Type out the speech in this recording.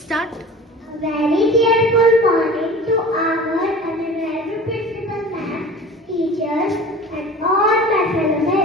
Start. A very cheerful morning to our honorable principal ma'am, teachers, and all my fellow